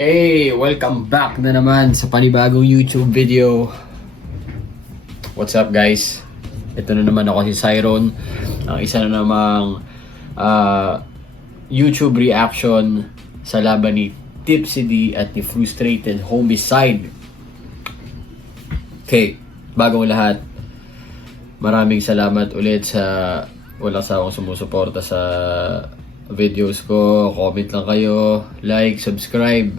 Hey! Welcome back na naman sa panibagong YouTube video. What's up guys? Ito na naman ako si Cyron. Ang isa na namang YouTube reaction sa laban ni Tipsy D at ni Frustrated Homicide. Okay, bagong lahat, maraming salamat ulit sa walang sawang sumusuporta sa videos ko. Comment lang kayo, like, subscribe.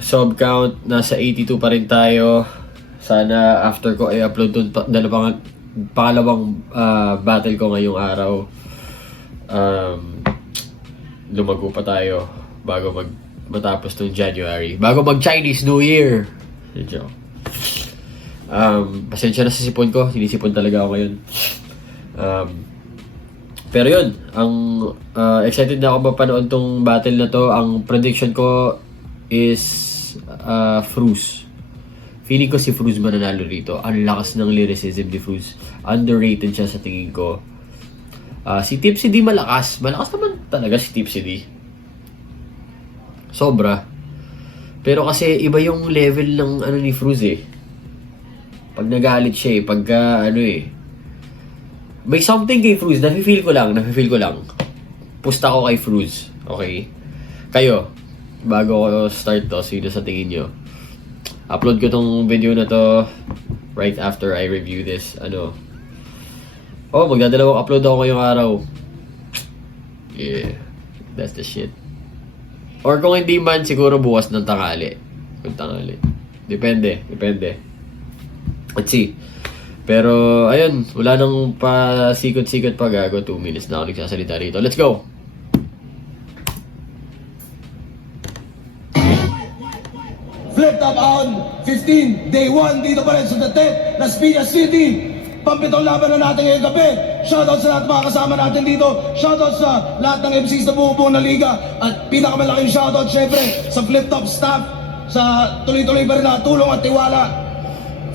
Sub count nasa 82 pa rin tayo. Sana after ko i-upload dun pangalawang battle ko ngayong araw, lumago pa tayo bago matapos tong January, bago mag Chinese New Year. Pasensya na sa sipon ko, sinisipon talaga ako ngayon. Pero yun, excited na ako mapanood tong battle na to. Ang prediction ko is Fruz. Feeling ko si Fruz mananalo rito. Ang lakas ng lyricism ni Fruz. Underrated siya sa tingin ko. Si Tipsy D malakas. Malakas naman talaga si Tipsy D. Sobra. Pero kasi iba yung level ng ni Fruz eh. Pag nagalit siya eh. Pagka may something kay Fruz. Nafe-feel ko lang. Pusta ko kay Fruz. Okay? Kayo, bago ko start to, sino sa tingin nyo? Upload ko tong video na to right after I review this. Magdadalawang upload ako ngayong araw. Yeah, that's the shit. Or kung hindi man, siguro bukas ng tanghali. Depende. Let's see. Pero, ayun, wala nang pasikot-sikot pa, gago. 2 minutes na ako nagsasalita rito. Let's go! Flip top on 15, day 1, dito pa rin sa Datet, Las Piñas City. Pampitong laban na natin ngayong gabi. Shoutout sa lahat mga kasama natin dito. Shoutout sa lahat ng MCs na bumubuo na liga. At pinakamalaking shoutout syempre sa Flip Top staff, sa tuloy-tuloy pa rin na tulong at tiwala.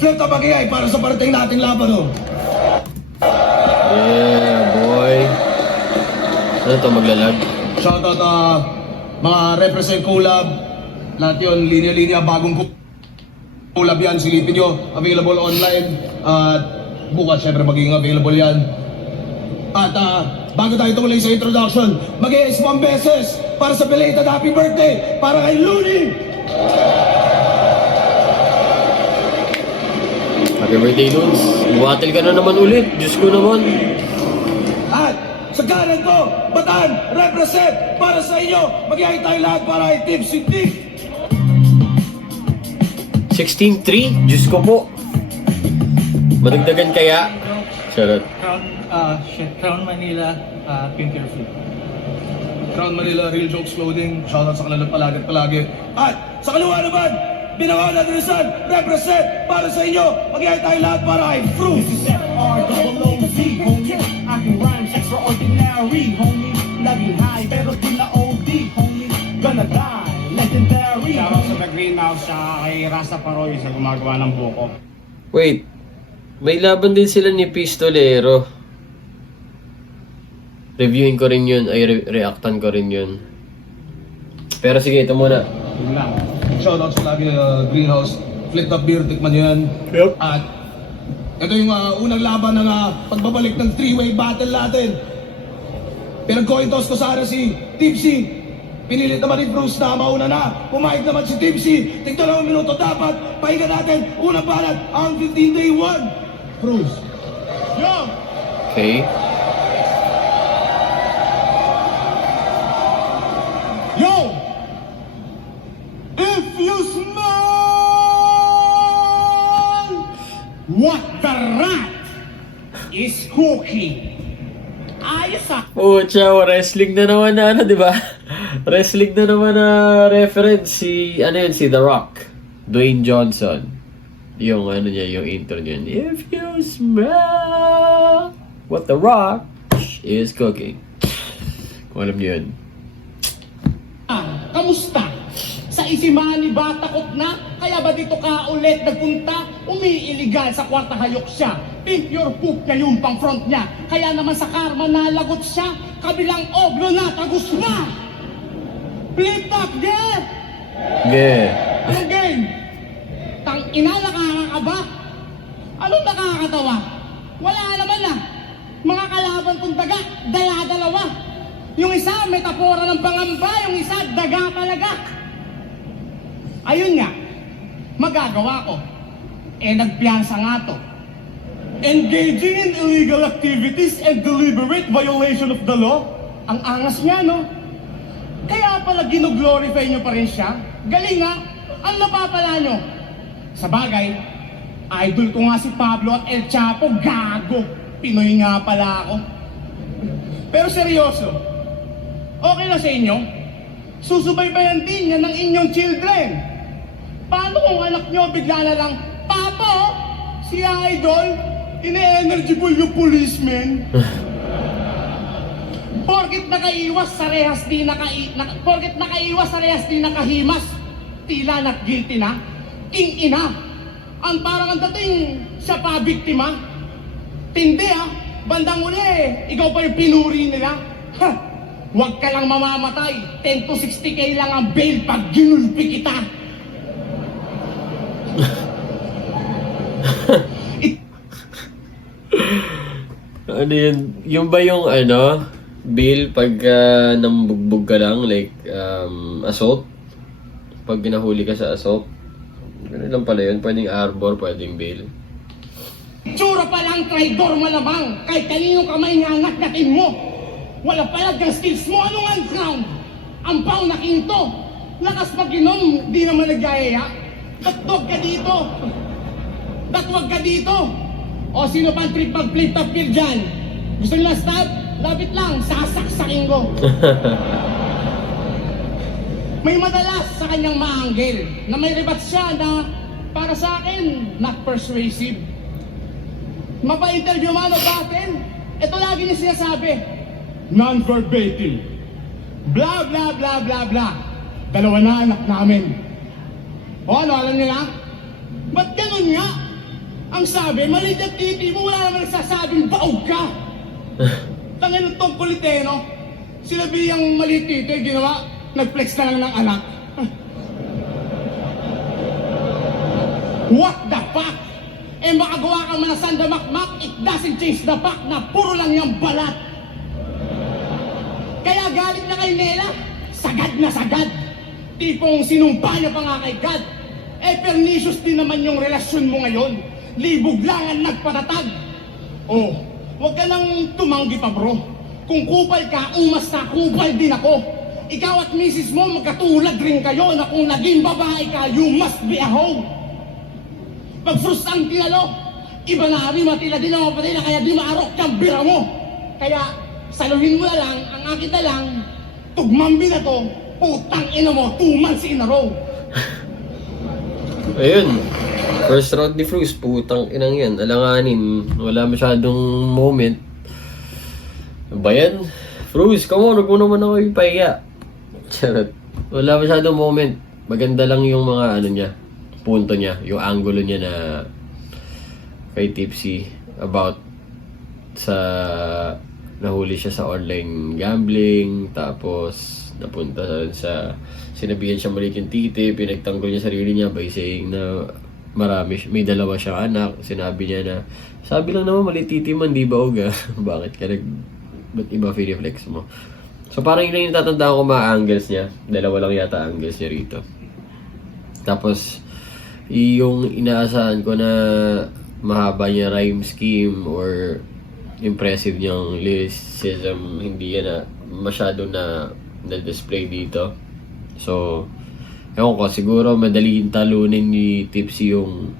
Flip Top Agayay para sa parating nating laban. Yeah, boy. Ano to, maglalag? Shoutout mga represent collab. Lahat yun, linya-linya, bagong collab yan. Silipin nyo, available online. At bukas syempre magiging available yan. At bago tayo tumuloy sa introduction, mag-i-ace mo ang beses para sa belated happy birthday para kay Looney! Happy birthday, Loons. Buhatil ka na naman ulit. Diyos ko naman. At sa kanan ko, Bataan, represent para sa inyo. Mag-i-ace tayo lahat para kay Tipsy D. 16-3? Diyos ko po. Madagdagan kaya? Charot. Crown Manila, Pinker Free. Crown Manila, Real Jokes Clothing. Shoutout sa kanila palagi. At sa kaliwa naman, Binawan na Rizal, represent para sa inyo. Mag-iay tayo lahat para kay Fruz. This is FROOZ, homie. I can rhyme extraordinary, homie. Lagi high, pero di na OD, homie. Gonna die, legendary. Shoutout sa The Greenhouse, siya kay Rasta Paroy sa gumagawa ng buko. Wait. May laban din sila ni Pistolero. Reviewin ko rin yun. Ay, reactan ko rin yun. Pero sige, ito muna. Yun lang. Shoutout sa lagi Greenhouse. Flip Top Beer, tikman nyo yan. Yep. At ito yung unang laban ng pagbabalik ng 3-way battle natin. Pinag-coin toss ko sana si Tipsy. Pinilit naman ni Bruce na mauna na. Pumayag naman si Tipsy. Tignan na 1 minuto dapat. Pahinga natin. Unang balat ang 15 day 1. Bruce. Yo! Okay. Yo! If you smell what the rat is cooking. Ayos Pucha, wrestling na naman na di ba? Wrestling na naman na reference si The Rock, Dwayne Johnson. Yung yung intro niya. If you smell what The Rock is cooking. Kung alam niyo yun. Kamusta? Sa Isimani ba takot na? Kaya ba dito ka ulit nagpunta? Umiiligal sa kwarta hayok siya. Pure poop niya yung pang front niya. Kaya naman sa karma nalagot siya. Kabilang oglo na, tagus na! Flip top, yeah! Yeah. Anong game? Tang ina, nakakakaba? Anong nakakatawa? Wala naman na. Mga kalaban kong daga, dala-dalawa. Yung isa, metapora ng pangamba, yung isa, daga talaga. Ayun nga, magagawa ko. Nagpiyansa nga to. Engaging in illegal activities and deliberate violation of the law? Ang angas niya, no? Kaya pala gino-glorify nyo pa rin siya? Galing nga, ang napapala nyo. Sa bagay, idol ko nga si Pablo at El Chapo, gago. Pinoy nga pala ako. Pero seryoso, okay na sa inyo? Susubaybayan din yan ng inyong children. Paano kung anak nyo bigla na lang, Papa, si idol, ine-energy ball yung policeman. Porkit nakaiwas sa rehas di nakahimas, tila not guilty na, king ina. Ang parang ang dating siya pa biktima. Tindi bandang uli ikaw pa yung pinuri nila. Ha, huwag ka lang mamamatay, 10 to 60K lang ang bail pag ginulpi kita. Ano yun? Yung ba yung bill pag nambugbog ka lang, like assault? Pag ginahuli ka sa assault? Ganun lang pala yun. Pwedeng arbor, pwedeng bail. Tsura pa lang, traidor malamang. Kahit kaninong kamay ngangat natin mo. Wala palag ng skills mo. Anong ang ground? Ampaw na kinto. Lakas mag-inom, di naman nagyayaya. Datdog ka dito. Datwag ka dito. O sino pa ang trip mag-flip top kill dyan? Gusto nila stab? Lapit lang, sasaksakin ko. May madalas sa kanyang maanggel na may rebat siya na para sa akin, not persuasive. Mapa-interview man o battle, ito lagi niya sinasabi, non-verbatim. Blah, blah, blah, blah, blah. Dalawa na anak namin. O ano, alam niyo na? Ba't ganun nga? Ang sabi, maliit at titi mo, wala naman nagsasabing baog ka. Tangin ng tong kuliteno, sila biyang maliit titi, ginawa, nag-flex na lang ng anak. What the fuck? Makagawa kang manasan na makmak, it doesn't change the fact na puro lang yung balat. Kaya galit na kay Nela, sagad na sagad. Tipong sinumpa niya pa nga kay God. Pernicious din naman yung relasyon mo ngayon. Libog lang ang nagpatatag. Oh, huwag ka nang tumanggi pa bro. Kung kupal ka, umasta kupal din ako. Ikaw at misis mo magkatulad rin kayo na kung naging babae ka, you must be a hoe. Pag frust ang tinalo, iba na rin matila din ang mapatay na kaya di maarok kang bira mo. Kaya saluhin mo na lang, ang akin na lang, tugmambi na to, putang ina mo, 2 months in a row. Ayun. First round ni Fruz, putang inang yan. Alanganin, wala masyadong moment. Ba yan? Fruz, come on, huwag mo naman ako ipahiya. Charot. Wala masyadong moment. Maganda lang yung mga niya, punto niya, yung angulo niya na kay Tipsy about sa nahuli siya sa online gambling, tapos napunta sa sinabihan siya maliit yung titi, pinagtanggol niya sarili niya by saying na may dalawa siyang anak. Sinabi niya na sabi lang naman maliit titi man, di ba oga? Bakit ka ba't iba flex mo? So parang yun lang yung tatandaan ko mga angles niya. Dalawa lang yata angles niya rito. Tapos yung inaasahan ko na mahaba niya rhyme scheme or impressive niyang lyricism, hindi yan na masyado na display dito. So ewan ko, siguro madaling talunin ni Tipsy yung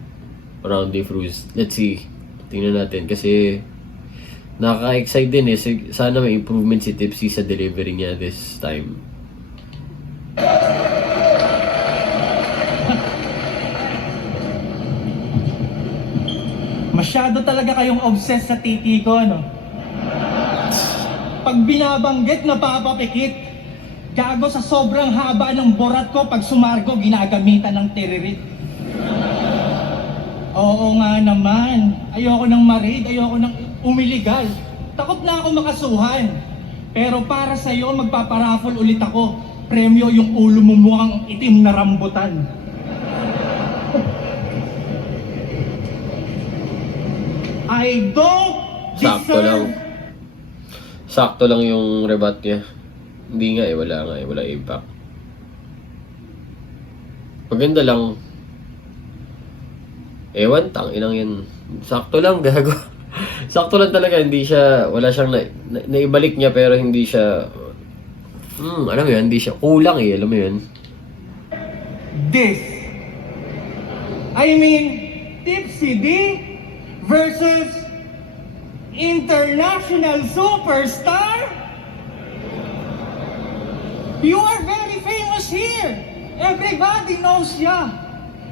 round of Fruz. Let's see, tingnan natin kasi nakaka-excite din sana may improvement si Tipsy sa delivery niya this time. Masyado talaga kayong obsessed sa titi ko, no? Pag binabanggit, napapapikit. Gago sa sobrang haba ng borat ko, pag sumargo, ginagamitan ng tiririt. Oo nga naman. Ayoko nang marid, ayoko nang umiligal. Takot na ako makasuhan. Pero para sa'yo, magpaparaffle ulit ako. premyo yung ulo mo mukhang itim na rambutan. I don't Sakto lang. deserve... Sakto lang yung rebat niya. Hindi nga eh, wala impact. Maganda lang. Ewan, tanginang yan. Sakto lang, gago. Sakto lang talaga, hindi siya, wala siyang naibalik niya pero hindi siya, alam mo yun, hindi siya kulang eh, alam mo yun. This. I mean, Tipsy D versus international superstar? You are very famous here. Everybody knows ya.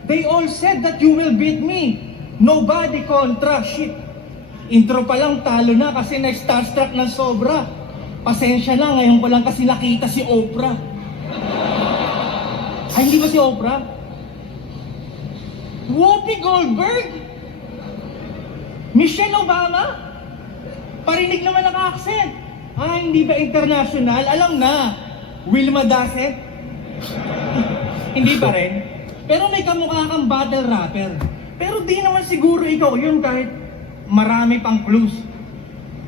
They all said that you will beat me. Nobody kontra. Shit. Intro pa lang talo na kasi na-starstruck ng sobra. Pasensya na, ngayon ko lang kasi nakita si Oprah. Ay, hindi ba si Oprah? Whoopi Goldberg? Michelle Obama? Parinig naman ang accent. Ah, hindi ba international? Alam na. Wilma Dasset? Hindi pa rin. Pero may kamukha kang battle rapper. Pero di naman siguro ikaw yun kahit marami pang clues.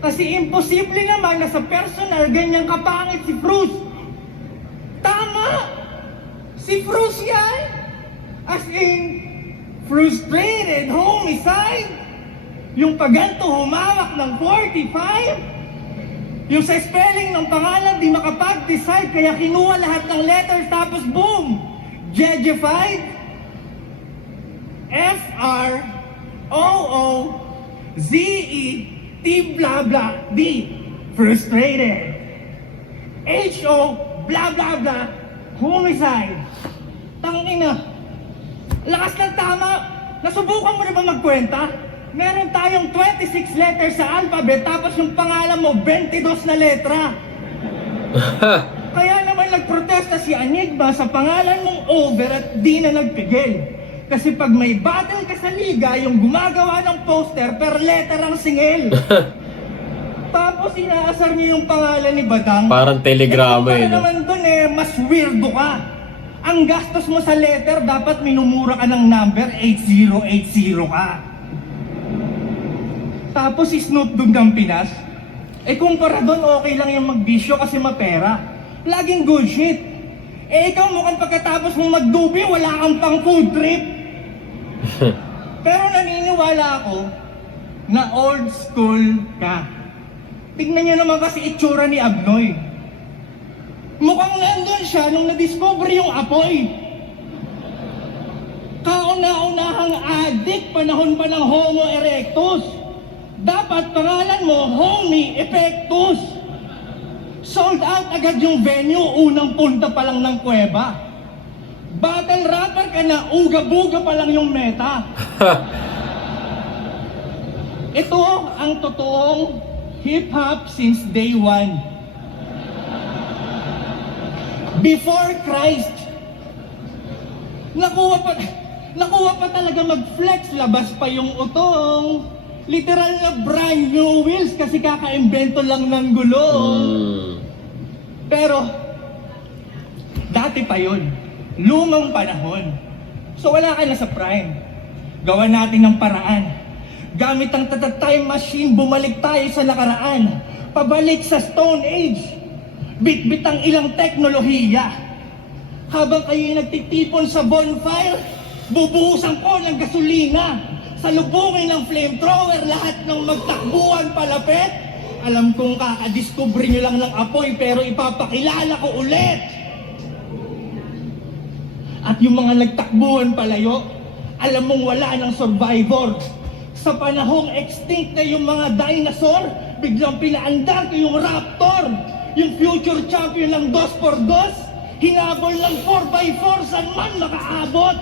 Kasi imposible naman na sa personal ganyang kapangit si Fruz. Tama! Si Fruz yan! As in, frustrated homicide? Yung paganto humawak ng 45? Yung sa spelling ng pangalan di makapag-decide kaya kinuha lahat ng letters tapos boom! Jejified? F-R-O-O-Z-E-T blah blah D. Frustrated. H-O blah blah blah homicide. Tangina. Lakas ng tama. Nasubukan mo na ba magkwenta? Meron tayong 26 letters sa alphabet tapos yung pangalan mo 22 na letra. Kaya naman nagprotesta si Enigma sa pangalan mong over at di na nagpigil. Kasi pag may battle ka sa liga, yung gumagawa ng poster per letter ang singil. Tapos inaasar niyo yung pangalan ni Badang. Parang telegrama eh. eh, no? Naman dun eh, mas weirdo ka. Ang gastos mo sa letter, dapat minumura ka ng number 8080 ka. Tapos si Snoop Dogg ng Pinas, eh kumpara doon okay lang yung magbisyo kasi mapera. Laging good shit. Eh ikaw mukhang pagkatapos mong magdubi, wala kang pang food trip. Pero naniniwala ako na old school ka. Tignan niyo naman kasi itsura ni Abnoy. Mukhang nandun siya nung na-discover yung apoy. Kauna-unahang addict panahon pa ng Homo erectus. Dapat pangalan mo, Homie Epectus. Sold out agad yung venue, unang punta pa lang ng kuweba. Battle rapper ka na, uga-buga pa lang yung meta. Ito ang totoong hip-hop since day one. Before Christ. Nakuha pa talaga mag-flex, labas pa yung utong. Literal na brand new wheels kasi kaka-imbento lang ng gulong. Pero, dati pa yun. Lumang panahon. So wala ka na sa prime. Gawa natin ng paraan. Gamit ang time machine, bumalik tayo sa nakaraan. Pabalik sa Stone Age. Bit-bit ang ilang teknolohiya. Habang kayo'y nagtitipon sa bonfire, bubuhusan ko ng gasolina. Salubungin ng flamethrower, lahat ng magtakbuhan palapit. Alam kong kakadiscover nyo lang ng apoy, pero ipapakilala ko ulit. At yung mga nagtakbuhan palayo, alam mong wala ng survivor. Sa panahong extinct na yung mga dinosaur, biglang pinaandar ko yung raptor. Yung future champion ng 2x2, hinabol ng 4x4, saan man makaabot.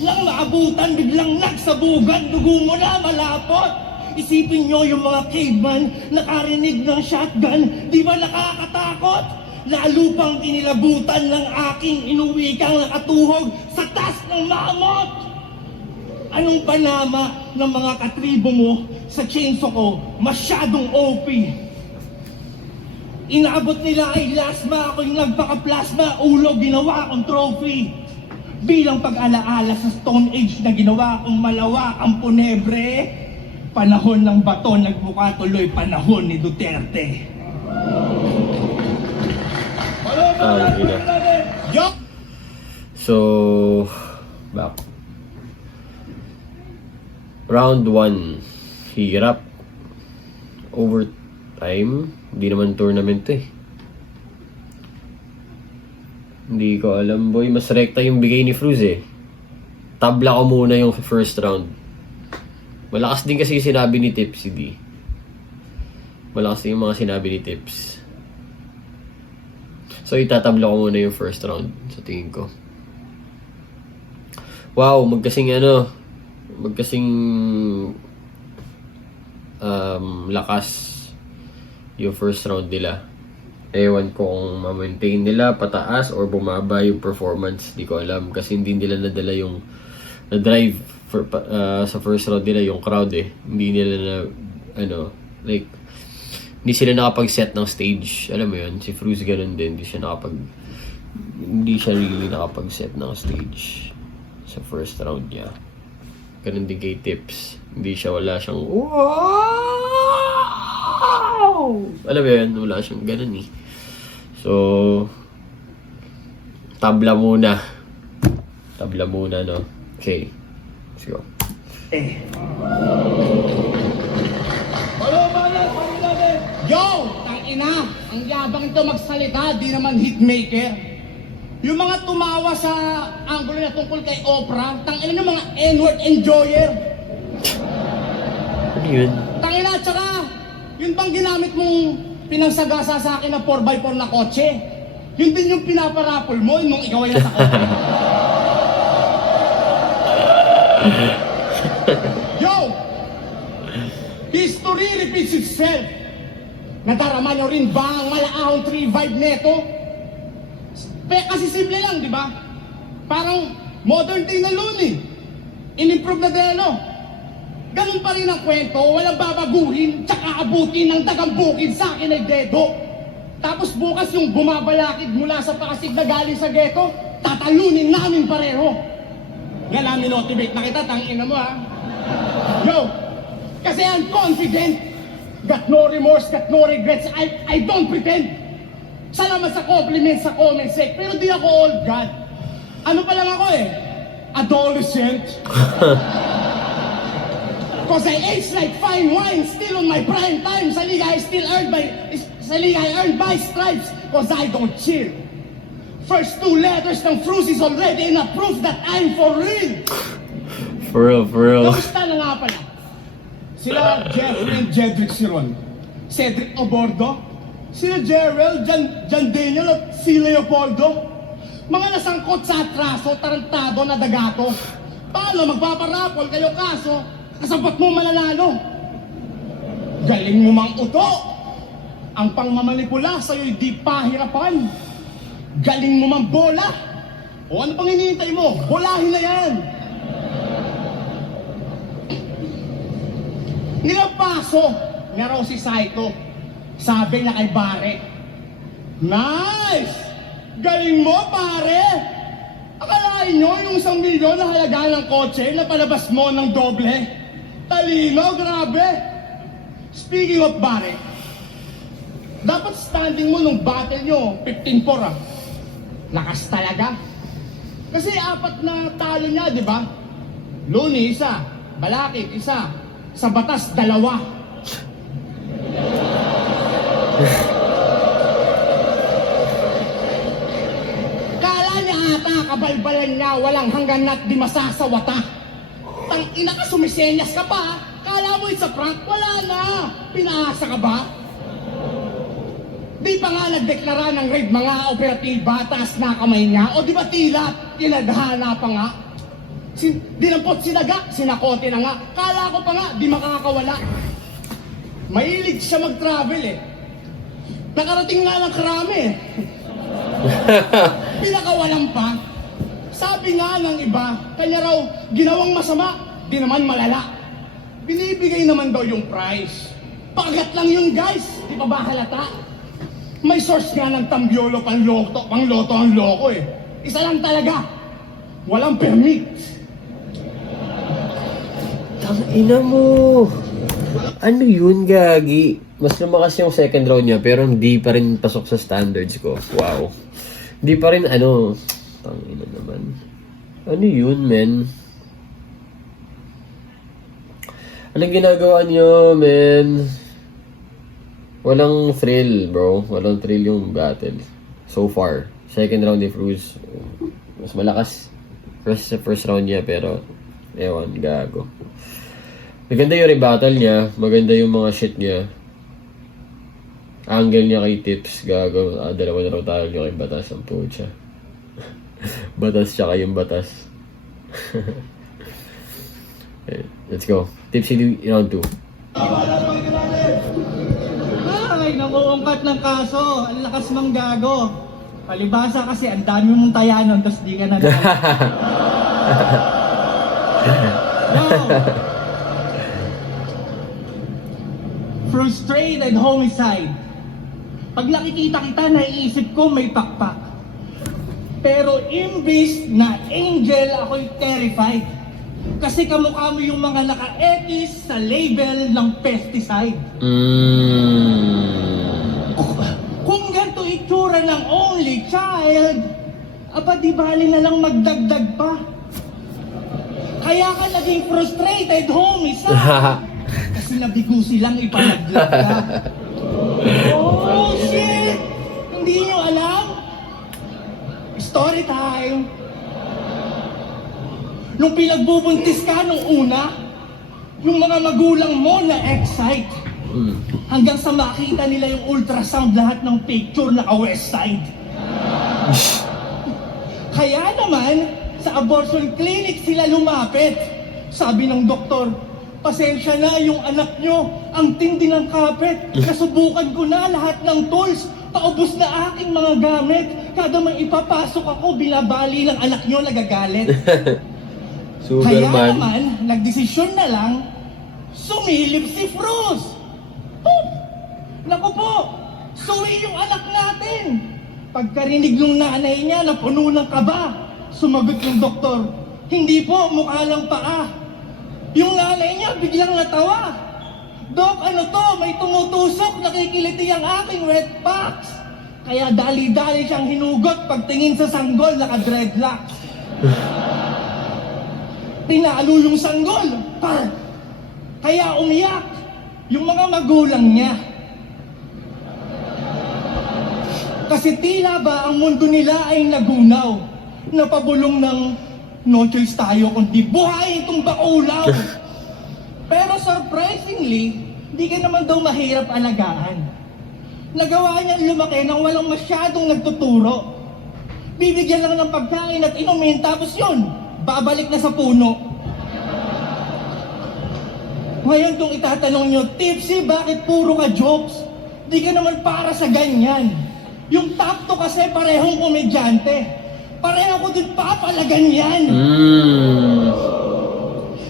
Nang maabutan, biglang nagsabugan, dugo mo na malapot. Isipin nyo yung mga caveman, nakarinig ng shotgun, di ba nakakatakot? Lalo pang inilabutan ng aking inuwikang nakatuhog sa taas ng mamot. Anong panama ng mga katribo mo sa chainsaw ko? Masyadong OP. Inabot nila kay Lasma, ako yung nagpaka-plasma, ulo ginawa akong trophy. Bilang pag-alaala sa Stone Age na ginawa akong malawak ang Punebre, panahon ng bato nagmukha tuloy panahon ni Duterte. Yo! So, back. Round 1. Hirap. Overtime. Hindi naman tournament eh. Hindi ko alam, boy. Mas rekta yung bigay ni Fruz eh. Tabla ko muna yung first round. Malakas din kasi yung sinabi ni Tips, hindi. Malakas din yung mga sinabi ni Tips. So, itatabla ko muna yung first round sa tingin ko. Wow, magkasing lakas yung first round nila. Ewan ko kung ma-maintain nila pataas or bumaba yung performance. Di ko alam kasi hindi nila nadala yung na-drive sa first round nila yung crowd eh. Hindi nila hindi sila nakapag-set ng stage. Alam mo yun, si Fruz ganun din. Hindi siya really nakapag-set ng stage sa first round niya. Ganun din kay Tips. Wala siyang wow! Alam mo yun, wala siyang ganun eh. So, tabla muna, no? Okay, let's go. Yo! Tangina! Ang yabang ito magsalita, di naman hitmaker. Yung mga tumawa sa angulo na tungkol kay Oprah, tangina ng mga N-word enjoyer. Ano yun? Tangina, tsaka, yun bang ginamit mong pinangsagasa sa akin na 4x4 na kotse? Yun din yung pinaparapol mo nung ikaw ay nasa kotse. Yo! History repeats itself. Nadarama nyo rin ba ang malaahong 3 vibe neto? Kasi simple lang, di ba? Parang modern day na loon eh. In-improve na din, no? Ganun pa rin ang kwento, walang babaguhin, tsaka abutin ng dagang bukid sa akin ay dedo. Tapos bukas yung bumabalakid mula sa pakasig na galing sa ghetto, tatalunin namin pareho. Nga namin motivate na kita, tangina mo ha. Yo, kasi I'm confident. Got no remorse, got no regrets, I don't pretend. Salamat sa compliments sa comment sec, pero di ako old god. Ano pa lang ako eh? Adolescent. Cause I age like fine wine, still on my prime time. Sa liga I earned my stripes, cause I don't chill. First 2 letters ng Fruz is already enough proof that I'm for real. For real. Kamusta na nga pala? Sila Jeffrey and Jedrick Siron, Cedric Obordo, sila Jerrel, Jan Daniel at si Leopoldo. Mga nasangkot sa atraso, tarantado na dagato. Paano magpaparapol kayo kaso, kasabot mo mananalo? Galing mo mang uto. Ang pangmamanipula sa'yo'y di pahirapan. Galing mo mang bola. O ano pang hinihintay mo? Bolahin na yan. Ilang paso nga raw si Saito. Sabi niya kay Bare, nice! Galing mo, pare! Akalain nyo yung 1 milyon na halaga ng kotse na palabas mo ng doble? Talino, grabe! Speaking of Bare, dapat standing mo nung battle nyo, 15-4 ah. Lakas talaga. Kasi 4 na talo niya, di ba? Luni, 1. Balakid, 1. Sa batas, 2. Kala niya ata, kabalbalan niya, walang hanggan na't di masasawata. Tangina ka, sumisenyas ka pa. Kala mo it's a prank, wala na. Pinaasa ka ba? Di pa nga nagdeklara ng raid mga operatiba, taas na kamay niya, o di ba tila, tinadhana pa nga? Dinampot sinaga, sinakote na nga. Kala ko pa nga, di makakawala. Mahilig siya mag-travel eh. Nakarating nga ng Krame eh. Pinakawalan pa. Sabi nga ng iba, kanya raw ginawang masama, di naman malala. Binibigay naman daw yung price. Pagat lang yun guys, di pa ba halata? May source nga ng tambiolo pang loto ang loko eh. Isa lang talaga. Walang permit. Tangina mo. Ano yun, gagi? Mas lumakas yung second round niya, pero hindi pa rin pasok sa standards ko. Wow. Hindi pa rin tangina naman. Ano yun, men? Anong ginagawa niyo, men? Walang thrill, bro. Walang thrill yung battle. So far. Second round ni Fruz. Mas malakas. First round niya, pero ewan, gago. Maganda yung rebuttal niya. Maganda yung mga shit niya. Angle niya kay Tips, gago. Dalawa na raw tayo niya kay Batas. Ang pucha. Batas tsaka yung Batas. Okay, let's go. Tips in round 2. Ay, nanguungkat ng kaso. Ang lakas mang gago. Palibasa kasi ang dami mong taya nun, tapos di ka na No! Frustrated homicide. Pag nakikita kita, naiisip ko may pakpak. Pero imbis na angel, ako'y terrified. Kasi kamukha mo yung mga naka-X sa label ng pesticide. Kung ganito itsura ng only child, aba di bali na lang magdagdag pa. Kaya ka naging frustrated homicide. Kasi nabigo silang ipalaglag ka. Oh shit! Hindi nyo alam? Story time! Nung pinagbubuntis ka nung una, yung mga magulang mo na excite. Hanggang sa makita nila yung ultrasound lahat ng picture naka-west side. Kaya naman, sa abortion clinic sila lumapit. Sabi ng doktor, pasensya na yung anak nyo, ang tindi ng kapit. Nasubukan ko na lahat ng tools, paubos na aking mga gamit. Kada may ipapasok ako, binabali ng anak nyo, nagagalit. Kaya naman, nagdesisyon na lang, sumilip si Fruz. Boop! Naku po, suwi yung anak natin. Pagkarinig ng nanay niya na puno ng kaba, sumagot yung doktor, hindi po, mukha lang paa. Yung nanay niya biglang natawa. Dok, ano to? May tumutusok, nakikiliti ang aking red box. Kaya dali-dali siyang hinugot pagtingin sa sanggol, naka-dreadlocks. Tinalo yung sanggol. Kaya umiyak yung mga magulang niya. Kasi tila ba ang mundo nila ay nagunaw. Napabulong ng no choice tayo kundi buhayin itong bakulaw. Pero surprisingly, di ka naman daw mahirap alagaan. Nagawa niya lumaki nang walang masyadong nagtuturo. Bibigyan lang ng pagkain at inumin tapos yun, babalik na sa puno. Ngayon kung itatanong nyo, Tipsy, bakit puro ka jokes? Di ka naman para sa ganyan. Yung top to kasi parehong komedyante. Pareho ko din papalagan yan.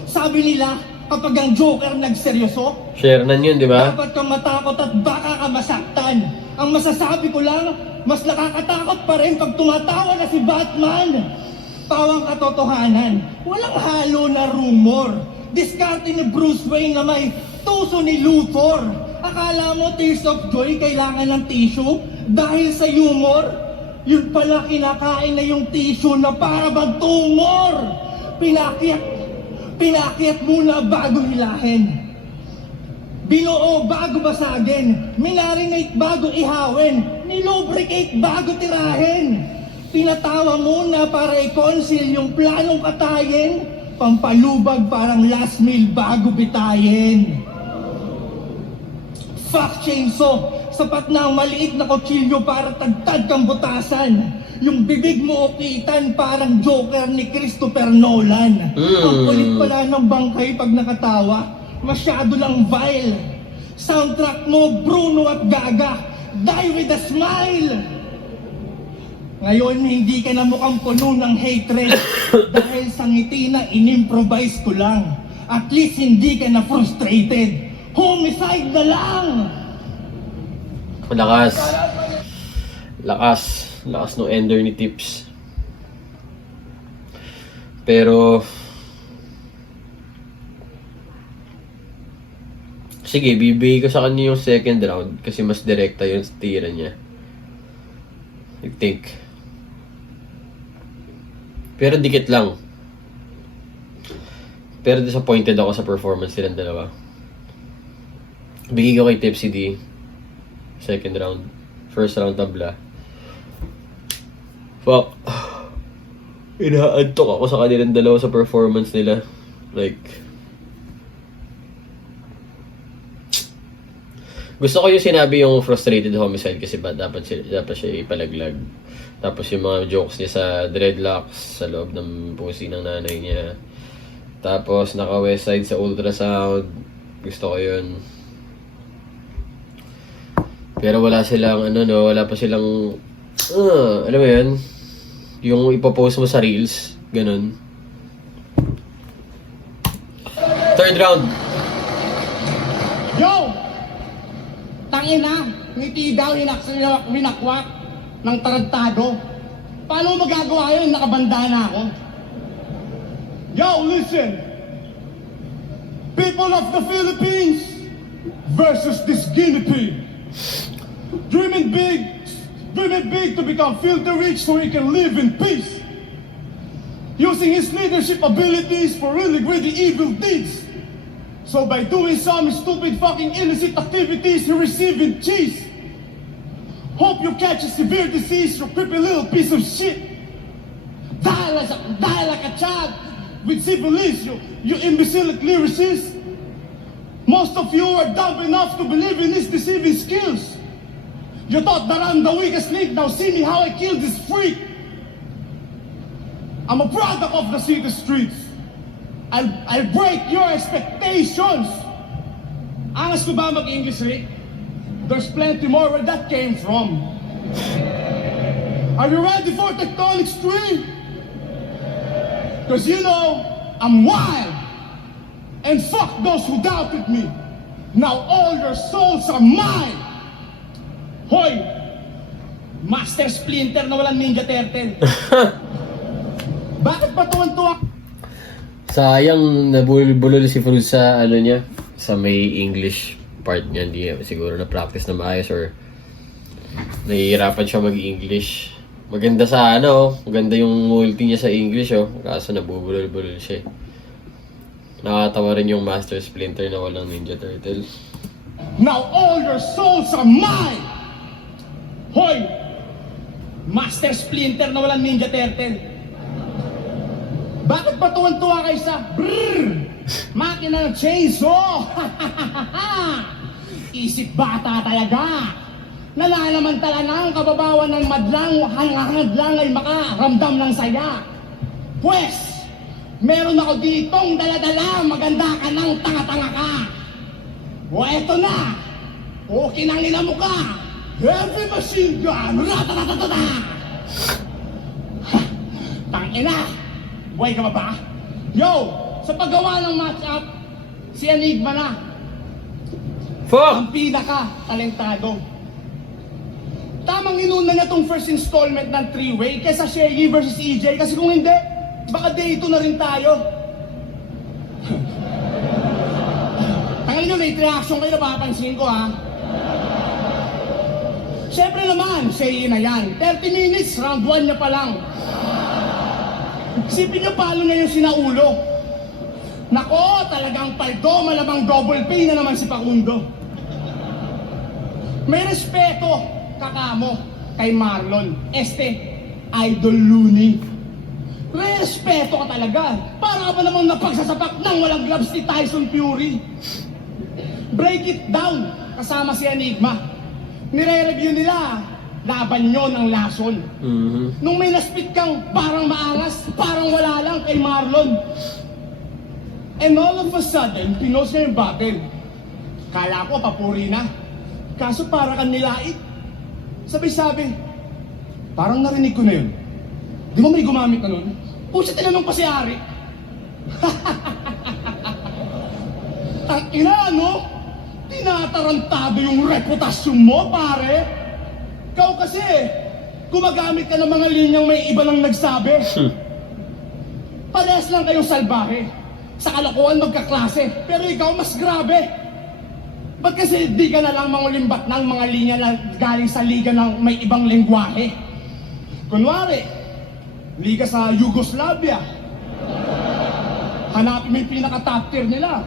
Sabi nila, kapag ang Joker nagseryoso, share na yun, di ba? dapat kang matakot at baka ka masaktan. Ang masasabi ko lang, mas nakakatakot pa rin pag tumatawa na si Batman. Pawang katotohanan, walang halo na rumor. Diskarte ni Bruce Wayne na may tuso ni Luthor. Akala mo tears of joy kailangan ng tissue? Dahil sa humor, yun pala kinakain na yung tissue na para bang tumor. Pinakyat muna bago hilahin. Binuo bago basagin. Minarinate bago ihawin. Nilubricate bago tirahin. Pinatawa muna para i-conceal yung planong katayin. Pampalubag parang last meal bago bitayin. Fuck chainsaw. Sapat na ang maliit na kutsilyo para tagtad kang butasan. Yung bibig mo ukitan parang Joker ni Christopher Nolan. Ang kulit pala ng bangkay pag nakatawa. Masyado lang vile. Soundtrack mo Bruno at Gaga. Die with a smile. Ngayon hindi ka na mukhang puno ng hatred. Dahil sa ngiti na inimprovise ko lang. At least hindi ka na frustrated. Homicide na lang. Malakas. Lakas ng ender ni Tips. Pero sige, bibigay ko sa kanya yung second round kasi mas direkta yung tira niya. I think. Pero dikit lang. Pero disappointed ako sa performance nilang dalawa. Bigay ko kay Tipsy D. Second round. First round tabla. Fuck. Inaantok ako sa kanilang dalawa sa performance nila. Like, gusto ko yung sinabi yung frustrated homicide kasi dapat siya ipalaglag. Tapos yung mga jokes niya sa dreadlocks sa loob ng pusi ng nanay niya. Tapos naka west side sa ultrasound. Gusto ko yun. Pero wala silang wala pa silang alam mo yun, yung ipopost mo sa reels, ganun. Third round. Yo! Tangina, ngiti daw winakwak ng tarantado. Paano magagawa yun? Nakabanda na ako. Yo, listen! People of the Philippines versus this guinea pig. Dreaming big to become filter rich so he can live in peace. Using his leadership abilities for really greedy evil deeds. So by doing some stupid fucking illicit activities, you're receiving cheese. Hope you catch a severe disease, you creepy little piece of shit. Die like a child with syphilis, you imbecilic lyricist. Most of you are dumb enough to believe in his deceiving skills. You thought that I'm the weakest link, now see me how I killed this freak. I'm a product of the city streets. I'll break your expectations. Angas ko ba mag-English, Rick? There's plenty more where that came from. Are you ready for Tectonics 3? Cause you know, I'm wild. And fuck those who doubted me. Now all your souls are mine. Hoy! Master Splinter na walang Ninja Turtle. Bakit ba tuwan-tuwa? Sayang nabulol si Fruit sa niya, sa may English part niya. Hindi siguro na practice na maayos or nahihirapan siya mag-English. Maganda sa maganda yung multi niya sa English kaso nabubulol-bulol siya. Nakakatawa rin yung Master Splinter na walang Ninja Turtle. Now all your souls are mine. Hoy! Master Splinter na walang Ninja Turtle. Bakit ba tuwan-tuwa kayo sa makina ng chainsaw? Isip bata talaga. Nalalamantala na ang kababawan ng madlang hangad lang ay makaramdam ng saya. Pwes, meron ako ditong daladala, maganda ka ng tanga-tanga ka. O eto na, o kinangina mo ka. Heavy machine gun, ratatatatata. Tangina, buhay ka ba? Yo, sa paggawa ng match-up, si Enigma na. Fuck! Ang pinaka-talentado. Tamang inuna niya tong first installment ng 3-way kesa Shaggy versus EJ kasi kung hindi, baka day 2 na rin tayo. Tangalin nyo, late reaction kayo, napapansin ko ha. Siyempre naman, Shaggy na yan. 30 minutes, round 1 niya pa lang. Isipin niyo palo na yung sinaulo. Nako, talagang paldo, malamang double pay na naman si Facundo. May respeto, kakamo, kay Marlon. Idol Looney. May respeto ka talaga. Para ka ba namang napagsasapak ng walang gloves ni Tyson Fury? Break it down, kasama si Enigma. Nire-review nila, laban nyo ng lason. Nung may naspit kang parang maangas, parang wala lang kay Marlon. And all of a sudden, pinost niya yung battle. Kala ko, papuri na. Kaso para kang nilait. Sabi-sabi, parang narinig ko na yun. Di ba may gumamit na nun? Pusa tinanong pa si Ari. Ang ina, no? Tinatarantado yung reputasyon mo, pare. Ikaw kasi, gumagamit ka ng mga linyang may iba lang nagsabi. Parehas lang kayong salbahe. Sa kalokohan magkaklase, pero ikaw mas grabe. Ba't kasi di ka na lang mangulimbat ng mga linya na galing sa liga ng may ibang lengguwahe? Kunwari, liga sa Yugoslavia. Hanapin mo yung pinaka-top tier nila.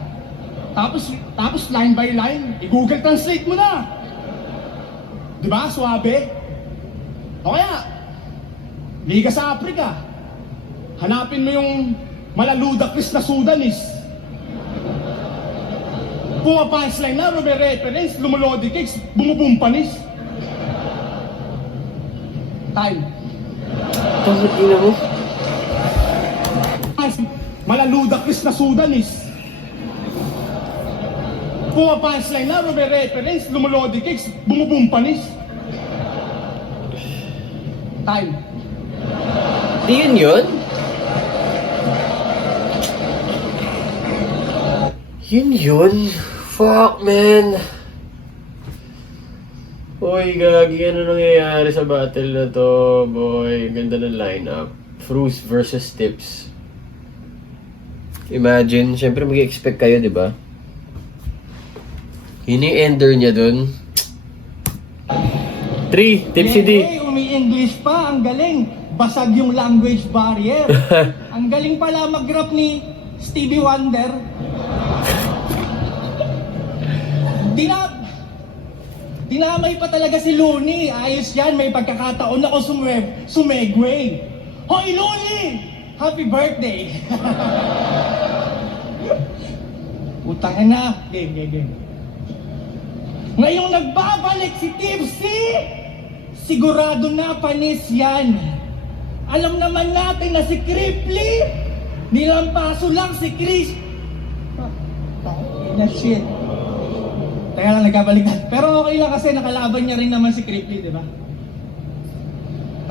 Tapos line by line, i-Google Translate mo na. Diba? Suwabe. O kaya, liga sa Africa. Hanapin mo yung malaludakis na Sudanese. Pumapunchline na, may reference, lumulodi cakes, bumubumpanis. Time. Bakit ina mo? Malaludakis na Sudanese. Pumapunchline na, may reference, lumulodi cakes, bumubumpanis. Time. Di yun? Yun? Fuck, man. Uy, gagi, ano nangyayari sa battle na to, boy? Ganda ng lineup. Fruz versus Tips. Imagine, syempre mag-expect kayo, di ba? Yun yung ender niya dun. 3, Tipsy D. Yay, umi-English pa, ang galing. Basag yung language barrier. Ang galing pala mag-rap ni Stevie Wonder. Dinamay pa talaga si Looney. Ayos yan, may pagkakataon ako sumegway. Hoy Looney! Happy birthday! Utang na. Game. Ngayong nagbabalik si Tipsy, sigurado na panis yan. Alam naman natin na si Cripply, nilampaso lang si Chris. Na shit. Teka lang, nagkabalikan. Pero okay lang kasi nakalaban niya rin naman si Cripply, di ba?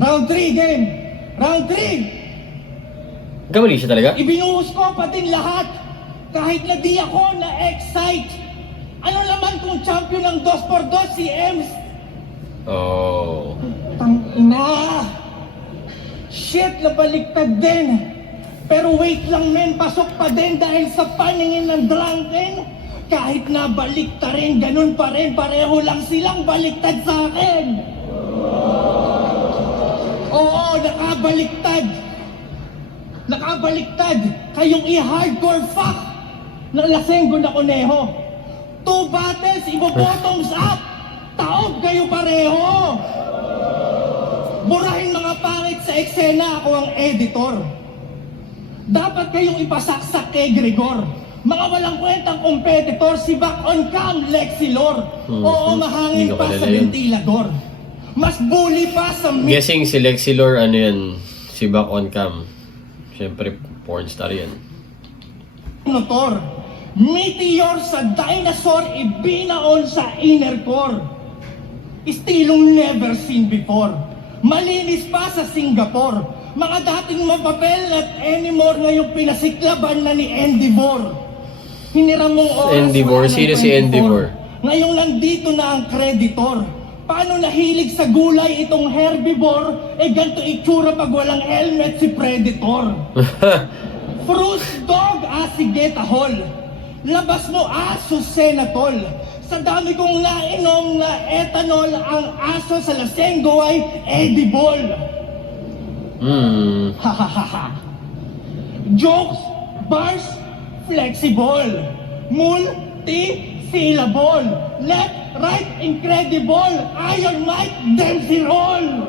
Round 3, game! Round 3! Gamali siya talaga? Ibinuhos ko pa din lahat. Kahit na di ako na-excite. Ano naman kung champion ng 2x2 si Ems? Oh. Tangina! Shit, nabaliktad din. Pero wait lang men, pasok pa din dahil sa paningin ng drunken. Kahit na baliktad rin, ganun pa rin. Pareho lang silang baliktad sa akin. Oo, nakabaliktad. Nakabaliktad. Kayong i-hardcore fuck ng lasenggo na kuneho. 2 battles, ibo-bottoms up. Taob kayo pareho. Burahin mga pangit sa eksena, ako ang editor. Dapat kayong ipasaksak kay Gregor. Mga walang kwentang competitor, si Back on Cam, Lexilor. Oo, mahangin Hindi ko pa kilala sa yun. ventilador. Mas bully pa sa Guessing si Lexilor, ano yan? Si Back on Cam. Siyempre, pornstar yan. motor. Meteor sa dinosaur, ibinaon sa inner core. Estilong never seen before. Malinis pa sa Singapore. Mga dating mapapel at anymore ngayong pinasiklaban na ni Endivore. Hiniram mong oras. Endivore? wala ng Sino si 24. Endivore? Ngayong nandito na ang creditor. Paano nahilig sa gulay itong herbivore? Eh ganito itsura pag walang helmet si Predator. Fruit dog, sige tahol. Labas mo aso senatol. Sa dami kong nainom na ethanol, ang aso sa lasenggo ay edible. Hahaha. Jokes, bars, flexible. Multi-syllable. Left, right, incredible. Iron Mike, Dempsey roll.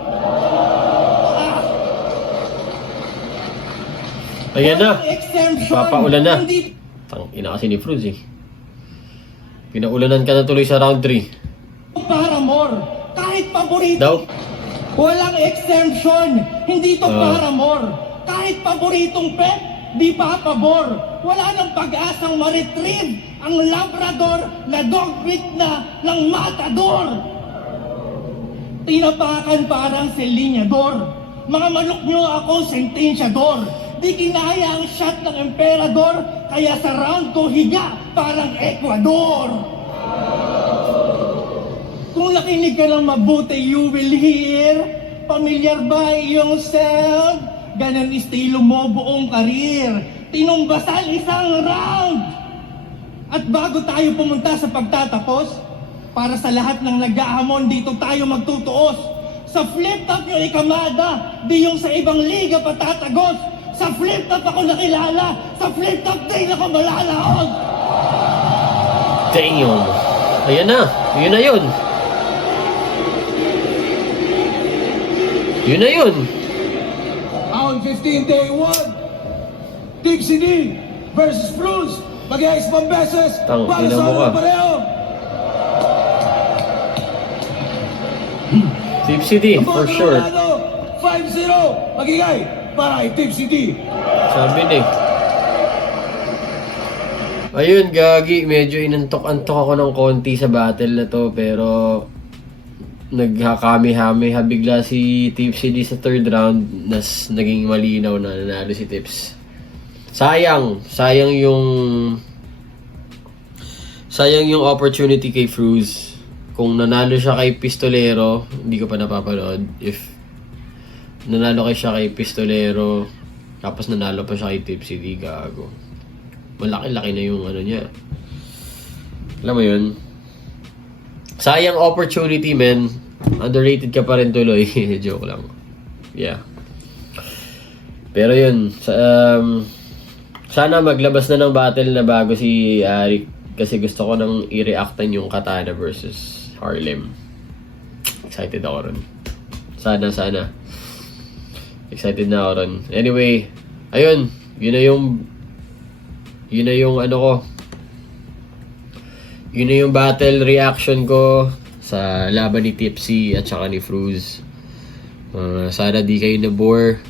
Ayan na. Exemption. Papaulan na. Hindi Tang ina kasi ni Fruz eh. Pinaulanan ka na tuloy sa round 3. para more. Kahit paborito. Daw? Walang exemption. Hindi to para more. Kahit paboritong pet, di pa pabor. Wala nang pag-asang ma-retrieve ang Labrador na dog breed na ng matador. Tinapakan parang selinyador. Mga manok nyo ako sentensyador. Di kinaya ang shot ng emperador, kaya sa round ko higa parang Ecuador. Kung nakinig ka lang mabuti, you will hear pamilyar ba iyong self? Ganon estilo mo buong karir. Tinumbasan isang round. At bago tayo pumunta sa pagtatapos, para sa lahat ng nag-ahamon, dito tayo magtutuos. Sa flip-top yung ikamada, di yung sa ibang liga patatagos. Sa flip-top ako nakilala, sa flip-top din ako malalaos. Damn. Ayan na. Yun na yun. Yun na yun. Round 15, day 1. Dixie D versus Cruz. Mag-iayos pang beses. Tang, Para ina sa mo ka. ano pareho. Tipsy D, Ang for boto sure. nanalo, 5-0. Magigay para kay Dixie D. Sabi ni. Ayun, gagi. Medyo inantok-antok ako ng konti sa battle na to. Pero naghakami-hami bigla si Tipsy D sa third round. Nas naging malinaw na nanalo si Tips. Sayang yung opportunity kay Fruz. Kung nanalo siya kay Pistolero, hindi ko pa napapanood. If nanalo siya kay Pistolero, tapos nanalo pa siya kay Tipsy D, gago. Malaki-laki na yung ano niya. Alam mo yun? Sayang opportunity, man. Underrated ka pa rin tuloy. Joke lang. Yeah. Pero yun, sana maglabas na ng battle na bago si Arik. Kasi gusto ko nang i-reactan yung Katana versus Harlem. Excited ako ron. Sana. Excited na ako ron. Anyway, ayun. Yun na yung ano ko. Yun na yung battle reaction ko sa laban ni Tipsy at saka ni Fruz. Sana di kayo na-bore.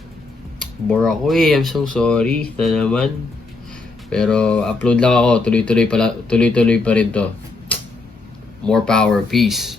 Bore ako I'm so sorry na naman. Pero upload lang ako. Tuloy-tuloy pa rin to. More power. Peace.